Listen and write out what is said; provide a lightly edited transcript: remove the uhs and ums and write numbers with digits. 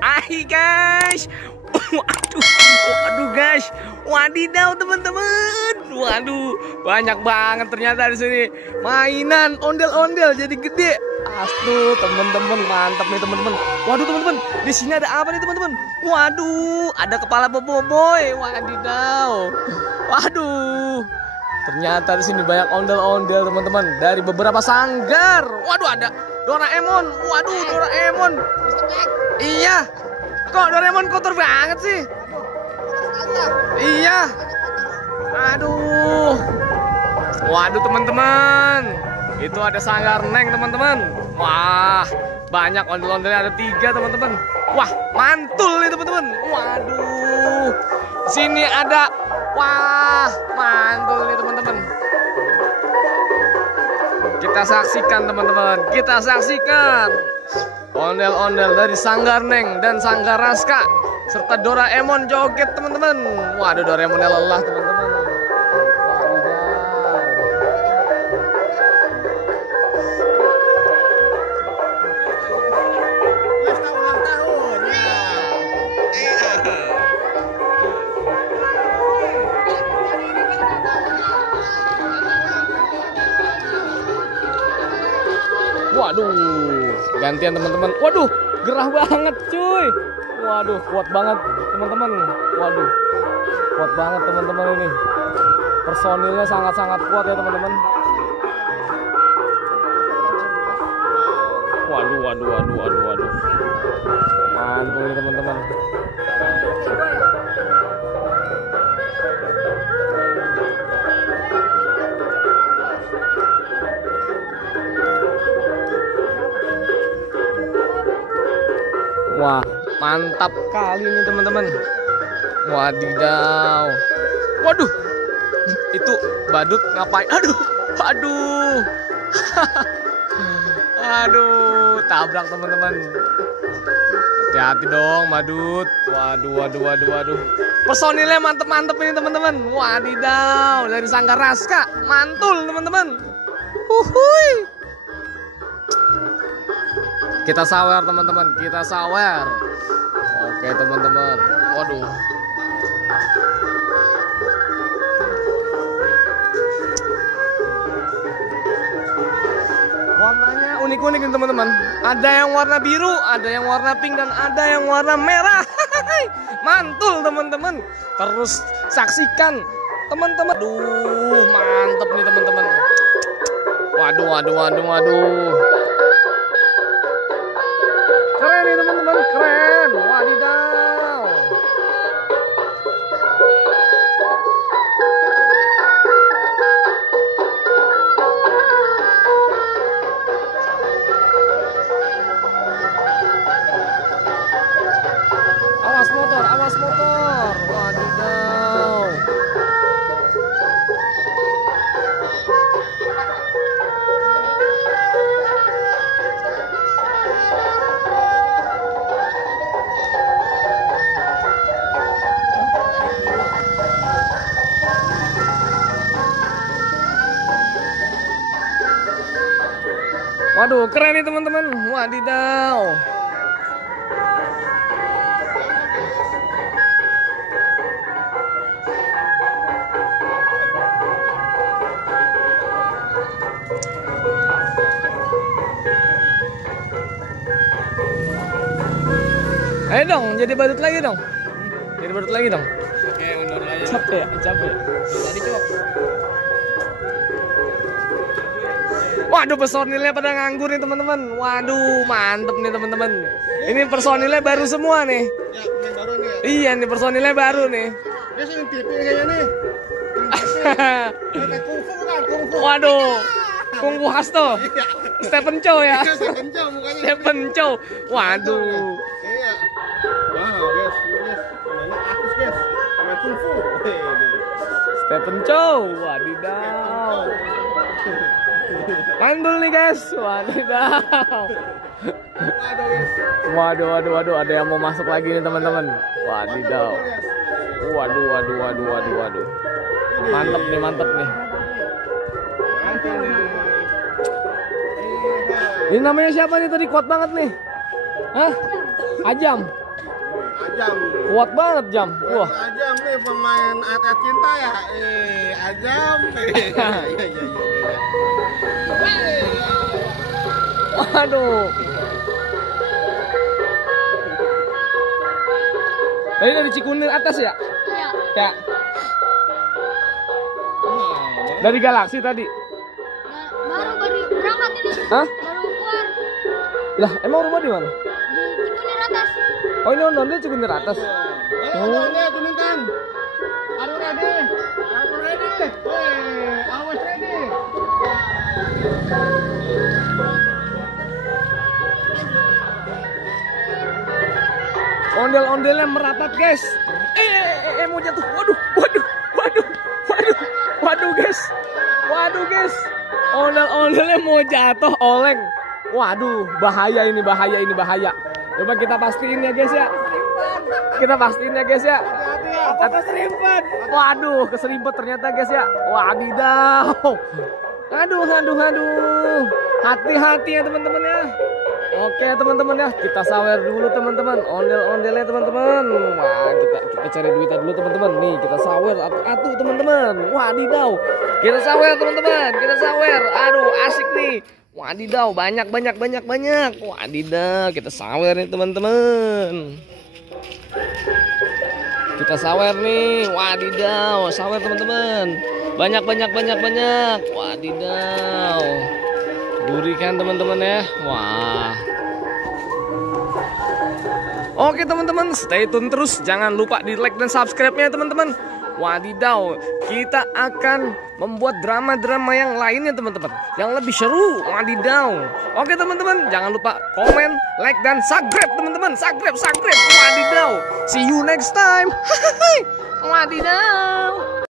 Hai guys. Waduh guys. Wadidaw teman-teman. Waduh, banyak banget ternyata di sini. Mainan ondel-ondel jadi gede. Aduh, teman-teman, mantap nih teman-teman. Waduh teman-teman, di sini ada apa nih teman-teman? Waduh, ada kepala boboiboy. Wadidaw. Waduh. Ternyata di sini banyak ondel-ondel teman-teman dari beberapa sanggar. Waduh, ada Doraemon. Waduh, Doraemon. Iya. Kok Doraemon kotor banget sih? Iya. Aduh. Waduh teman-teman. Itu ada sanggar Neng teman-teman. Wah, banyak ondel-ondelnya, ada 3 teman-teman. Wah, mantul nih teman-teman. Waduh. Sini ada. Wah, mantul nih teman-teman. Kita saksikan teman-teman. Kita saksikan ondel-ondel dari Sanggar Neng dan Sanggar Raska serta Doraemon joget teman-teman. Waduh, Doraemonnya lelah teman-teman. Waduh, gantian teman-teman. Waduh, gerah banget cuy. Waduh, kuat banget teman-teman. Waduh, kuat banget teman-teman ini. Personilnya sangat-sangat kuat ya teman-teman. Waduh. Mantul nih teman-teman. Wah, mantap kali nih teman-teman. Wadidaw. Waduh, itu badut ngapain? Aduh. Aduh, tabrak teman-teman. Hati-hati dong, badut. Waduh. Personilnya mantep-mantep ini teman-teman. Wadidaw, dari Sanggar Raska. Mantul teman-teman. Huhuy. Kita sawer teman-teman, kita sawer. Oke teman-teman. Waduh. Warnanya unik-unik nih teman-teman. Ada yang warna biru, ada yang warna pink, dan ada yang warna merah. Mantul teman-teman. Terus saksikan teman-teman. Aduh, mantep nih teman-teman. Waduh. Keren nih teman-teman, keren. Wadidaw. Awas motor. Wadidaw. Waduh, keren nih teman-teman. Wadidaw. Ayo dong, jadi badut lagi dong. Oke, mundur aja. Capek. Tadi cok. Waduh, personilnya pada nganggur nih teman-teman. Waduh, mantep nih teman-teman. Ini personilnya baru semua nih. Ya, pemain baru nih ya. Iya nih, personilnya baru nih. Dia sering TV kayaknya nih. Kayak kungfu kan, kungfu. Waduh, Kungfu Hasto. Stephen Chow ya. Iya, saya kencang mukanya. Stephen Chow. Waduh. Iya. Wow, guys, namanya artis guys. Pemain kungfu. Stephen Chow. Wadidaw. Mantul nih guys. Wadidaw. Waduh, ada yang mau masuk lagi nih teman-teman. Wadidaw. Waduh. Mantep nih. Ini namanya siapa nih tadi? Kuat banget nih. Hah? Ajam. Ajam. Kuat banget Jam. Wah. Ajam nih pemain Ayat Cinta ya. Ajam. Waduh. Tadi dari Cikunir atas ya? Iya. Ya. Dari Galaksi tadi. Baru berangkat ini. Hah? Baru keluar Lah, emang rumah di mana? di Cikunir atas. Oh, ini ondel Cikunir atas. Ayo, turunkan. Are you ready? Are you ready? Awas ready. Ondel-ondelnya merapat, guys. Mau jatuh. Waduh, guys. Guys. Ondel-ondelnya mau jatuh, oleng. Waduh, bahaya ini. Coba kita pastiin ya, guys ya. Apa keserimpet? Waduh, keserimpet ternyata, guys ya. Wadidaw. Aduh. Hati-hati ya, teman-teman ya. Oke teman-teman ya, kita sawer dulu teman-teman, ondel-ondelnya teman-teman. Wah, kita cari duitnya dulu teman-teman. Nih, kita sawer atuh teman-teman. Wadidaw. Kita sawer teman-teman, Aduh, asik nih. Wadidaw, banyak. Wadidaw, kita sawer nih teman-teman. Kita sawer nih. Wadidaw, sawer teman-teman. Banyak. Wadidaw. Gurih kan teman-teman ya. Wah. Oke teman-teman, stay tune terus. Jangan lupa di like dan subscribe-nya teman-teman. Wadidaw, kita akan membuat drama-drama yang lainnya teman-teman, yang lebih seru. Wadidaw. Oke teman-teman, jangan lupa komen, like dan subscribe teman-teman. Subscribe. Wadidaw. See you next time. Wadidaw.